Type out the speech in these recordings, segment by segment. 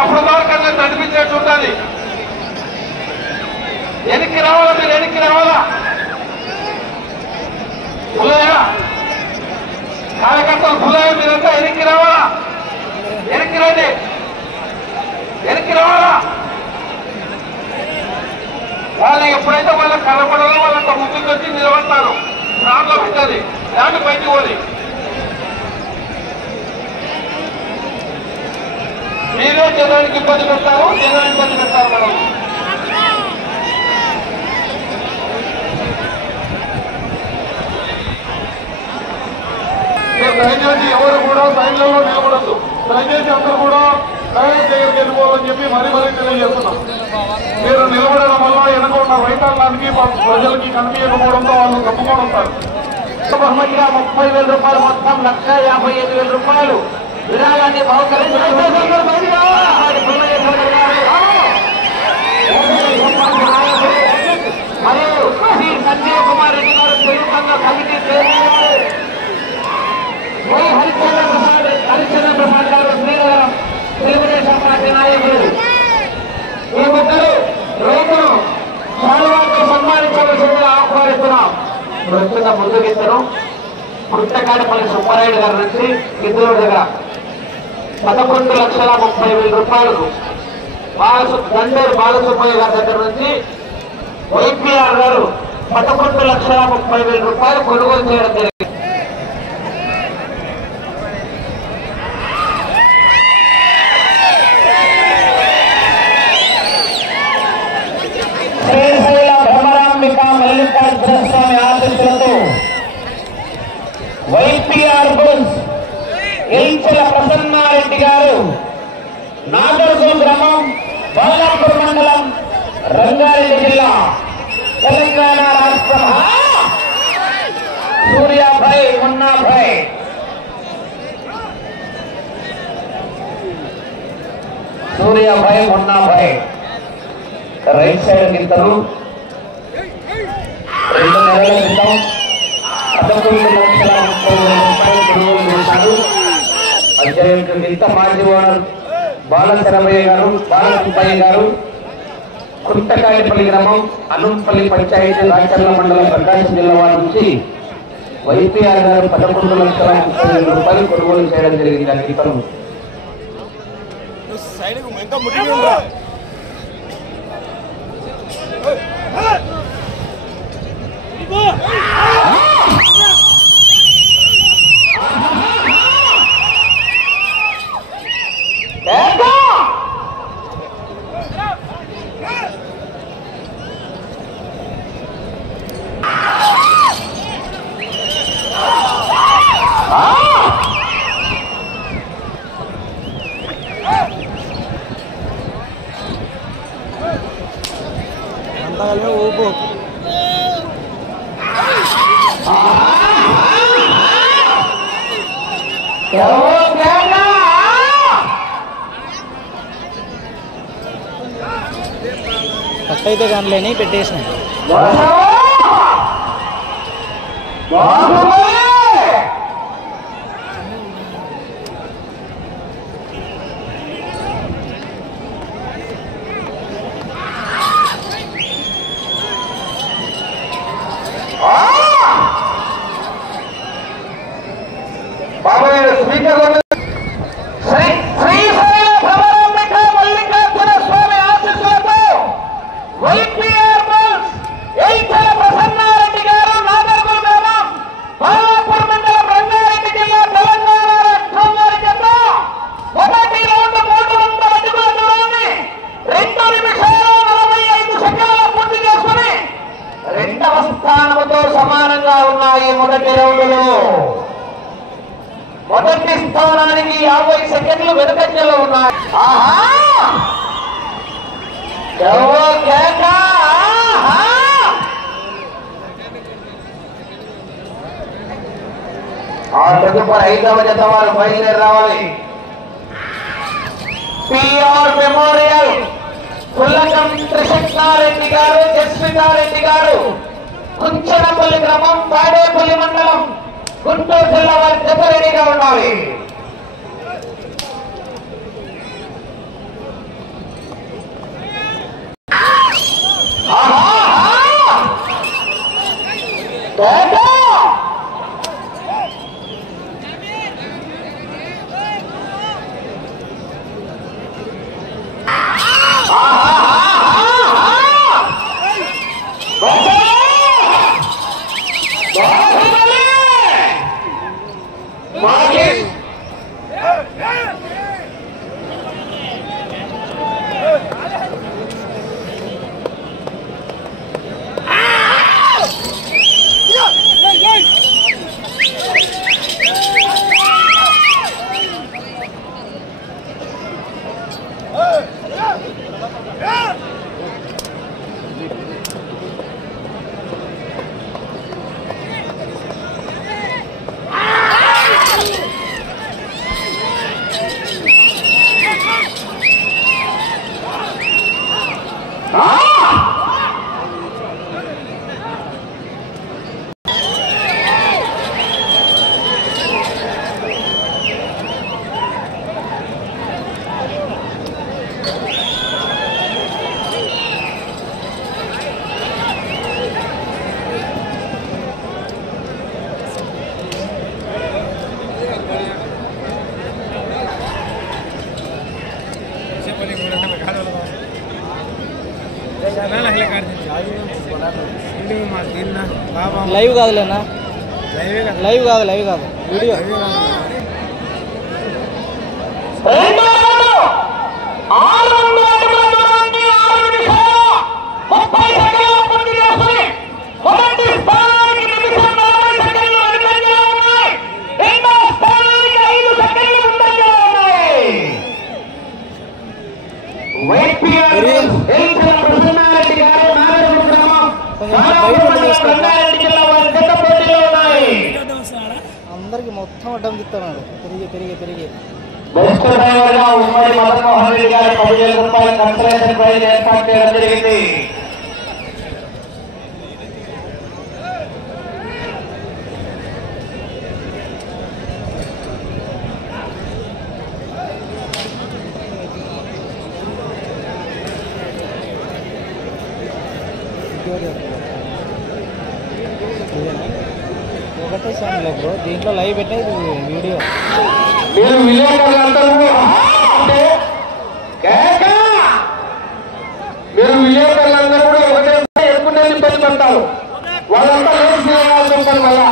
అప్పుడు మార్గంగా నడిపించేట్టు ఉండాలి. వెనక్కి రావాలా, మీరు వెనక్కి రావాలా. పుల్లయ్య కార్యకర్తలు పుల్లయ్య మీరంతా వెనక్కి రావాలా, వెనక్కి రండి, వెనక్కి రావాలా. వాళ్ళు ఎప్పుడైతే వాళ్ళకి కనపడాలో వాళ్ళంత ముందుకు వచ్చి నిలబడతారు. ప్రాణంలో పెట్టాలి, దాన్ని బయటకు పోలి. మీరే జనానికి ఇబ్బంది పెడతారు, జనానికి ఇబ్బంది పెడతారు. మనం దయచేసి ఎవరు కూడా సైన్లలో నిలబడద్దు. దయచేసి అందరూ కూడా డైరెక్ట్ దగ్గరికి వెళ్ళిపోవాలని చెప్పి మరీ తెలియజేస్తున్నాం. మీరు నిలబడడం వల్ల వెనక ఉన్న రైతాంగానికి ప్రజలకి కనిపించకపోవడంతో వాళ్ళు తప్పుకొని ఉంటారు. బహుమతిగా 30,000 రూపాయలు, మొత్తం 1,55,000 రూపాయలు విరాళాన్ని బహుకరించారు. మరియు శ్రీ సంజయ్ కుమార్ రెడ్డి గారు తెలుగుతంగా కమిటీ చైర్మన్, హరిచంద్ర ప్రసాద్ గారు శ్రీనగరం తెలుగుదేశం పార్టీ నాయకులు. ఈ ముగ్గురు రైతులు శాలువాతో సన్మానించవలసిందిగా ఆహ్వానిస్తున్నాం. ప్రస్తుతం ముందుకిద్దరు పుట్టకాడపల్లి సుబ్బారాయుడు గారి నుంచి ఇద్దరు దగ్గర 11,30,000 రూపాయలు, దండూరు బాలసుబ్బయ్య గారి దగ్గర నుంచి వైపీఆర్ గారు 11,30,000 రూపాయలు కొనుగోలు చేయడం జరిగింది. శ్రీశైల భ్రమరాంబిక మల్లికార్జున స్వామి ఆశీస్సులతో వైపీఆర్ బుల్స్ ఎల్చెల ప్రసన్నారెడ్డి గారు, నాగర్గూడ గ్రామం, బాలాపూర్ మండలం, రంగారెడ్డి జిల్లా, తెలంగాణ రాష్ట్రం. సూర్యాభాయ్, మున్నాభాయ్, సూర్యాభాయ్, మున్నాభాయ్ రైట్ సైడ్ ఇద్దరు 2 నెలల క్రితం 11,30,000 రూపాయలు కొనుగోలు చేశారు. అధ్యక్షుడు ఇంత మాజీ ఓనర్ బాలశరభయ్య గారు, బాలసుబ్బయ్య గారు, కుట్టకాయపల్లి గ్రామం, అనుంపల్లి పంచాయతీ, రాచర్ల మండలం, ప్రకాశం జిల్లా వారి నుంచి వైపీఆర్ గారు 11,30,000 రూపాయలు కొనుగోలు చేయడం జరిగింది. ఆ గీతలు ఫస్ట్ అయితే కానీ పెట్టేసిన సమానంగా ఉన్నాయి. మొదటి రౌండ్లో మొదటి స్థానానికి 50 సెకండ్లు వెనుకంజలో ఉన్నాయి. ఆ తదుపరి 5వ జత వారు బయలుదేరి రావాలి. పిఆర్ మెమోరియల్ పుల్లకం త్రిశక్తారెడ్డి గారు, జస్వితారెడ్డి గారు, కుంచనపల్లి గ్రామం, తాడేపల్లి మండలం, గుంటూరు జిల్లా వారి జత రెడీగా ఉండాలి. లైవ్ కాదులేనా, లైవ్ కాదు వీడియో. అందరికి మొత్తం అడ్డం తిస్తున్నాడు తిరిగి. బెస్ట్ డ్రైవర్ గా ఉమ్మడి మదన్మోహన్ రెడ్డి గారు 10,000 రూపాయల కన్సలేషన్ ప్రైజ్ ఏర్పాటు చేయడం జరిగింది. ఒకటే ఛానల్ బ్రో, దీంట్లో లైవ్ పెట్టేది వీడియో. మీరు విలేకరులందరూ కూడా ఒకటే ఎక్కువ ఇబ్బంది పడతారు. వాళ్ళంతా లేచి చేయాల్సి ఉంటారు. మళ్ళా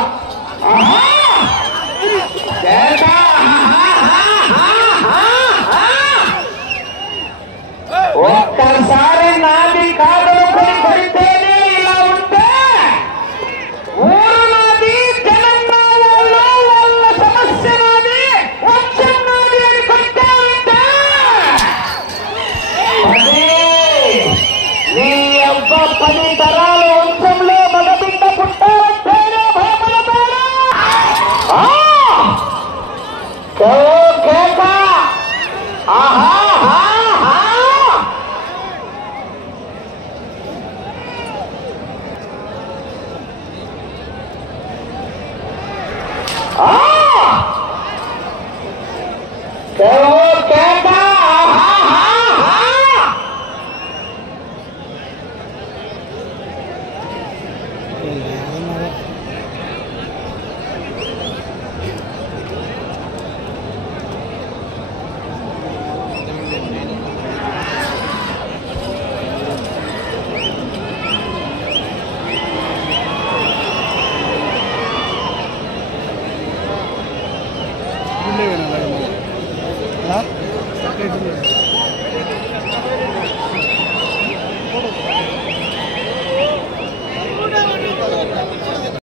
ఒక్కసారి నాది కాదు కొడితేనే ఇలా ఉంటే ఊరు నాది, తెలంగాణలో వాళ్ళ సమస్య నాది, వంశం నాది అని కొట్టారంటే నీ అబ్బ 10 తరాల వంశంలో మగబిడ్డ పుట్టారంటేనే భయపడతారా? కేక ఆహా Huh?